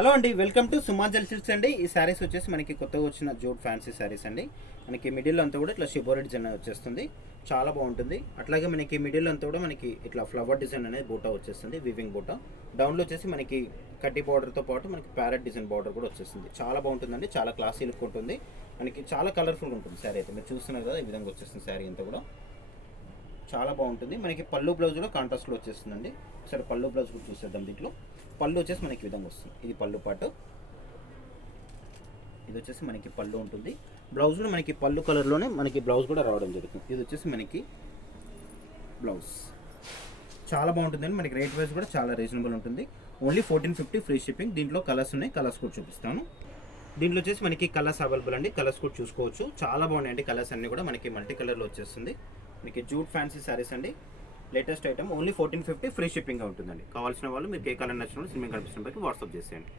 Hello అండి, welcome to సుమాంజల్ silks అండి. ఈ శారీస్ వచ్చేసి మనకి కొత్తగా వచ్చిన జూట్ ఫ్యాన్సీ శారీస్ అండి. మనకి మిడిల్ అంతా కూడా ఇట్లా షిబోరి డిజైన్ వచ్చేస్తుంది, చాలా బాగుంటుంది. అట్లాగే మనకి మిడిల్ అంతా కూడా మనకి ఇట్లా ఫ్లవర్ డిజైన్ అనేది బూటా వచ్చేస్తుంది, వివింగ్ బూటా. డౌన్లో వచ్చేసి మనకి కడ్డీ బార్డర్తో పాటు మనకి ప్యారెట్ డిజైన్ బార్డర్ కూడా వచ్చేస్తుంది. చాలా బాగుంటుందండి, చాలా క్లాసీ లుక్ ఉంటుంది. మనకి చాలా కలర్ఫుల్గా ఉంటుంది శారీ అయితే. మీరు చూస్తున్నారు కదా, ఈ విధంగా వచ్చేస్తుంది శారీ అంతా కూడా చాలా బాగుంటుంది. మనకి పళ్ళు బ్లౌజ్ కూడా కాంట్రాస్ట్లో వచ్చేస్తుందండి. సరే పళ్ళు బ్లౌజ్ కూడా చూసేద్దాం. దీంట్లో పళ్ళు వచ్చేసి మనకి విధంగా వస్తుంది. ఇది పళ్ళు పాటు, ఇది వచ్చేసి మనకి పళ్ళు ఉంటుంది. బ్లౌజ్ కూడా మనకి పళ్ళు కలర్లోనే మనకి బ్లౌజ్ కూడా రావడం జరుగుతుంది. ఇది వచ్చేసి మనకి బ్లౌజ్ చాలా బాగుంటుందండి. మనకి రేట్ వైజ్ కూడా చాలా రీజనబుల్ ఉంటుంది. Only 1450 free shipping. దీంట్లో కలర్స్ ఉన్నాయి, కలర్స్ కూడా చూపిస్తాను. దీంట్లో వచ్చేసి మనకి కలర్స్ అవైలబుల్ అండి, కలర్స్ కూడా చూసుకోవచ్చు. చాలా బాగున్నాయండి కలర్స్ అన్నీ కూడా. మనకి మల్టీ కలర్లో వచ్చేస్తుంది. మనకి జూట్ ఫ్యాన్సీ శారీస్ అండి, latest item. Only 1450 free shipping ఉంటుందండి. కావాల్సిన వాళ్ళు మీకు ఏ కలర్ నచ్చినా సినిమా కనిపిస్తున్న బట్టి వాట్సాప్ చేసేయండి.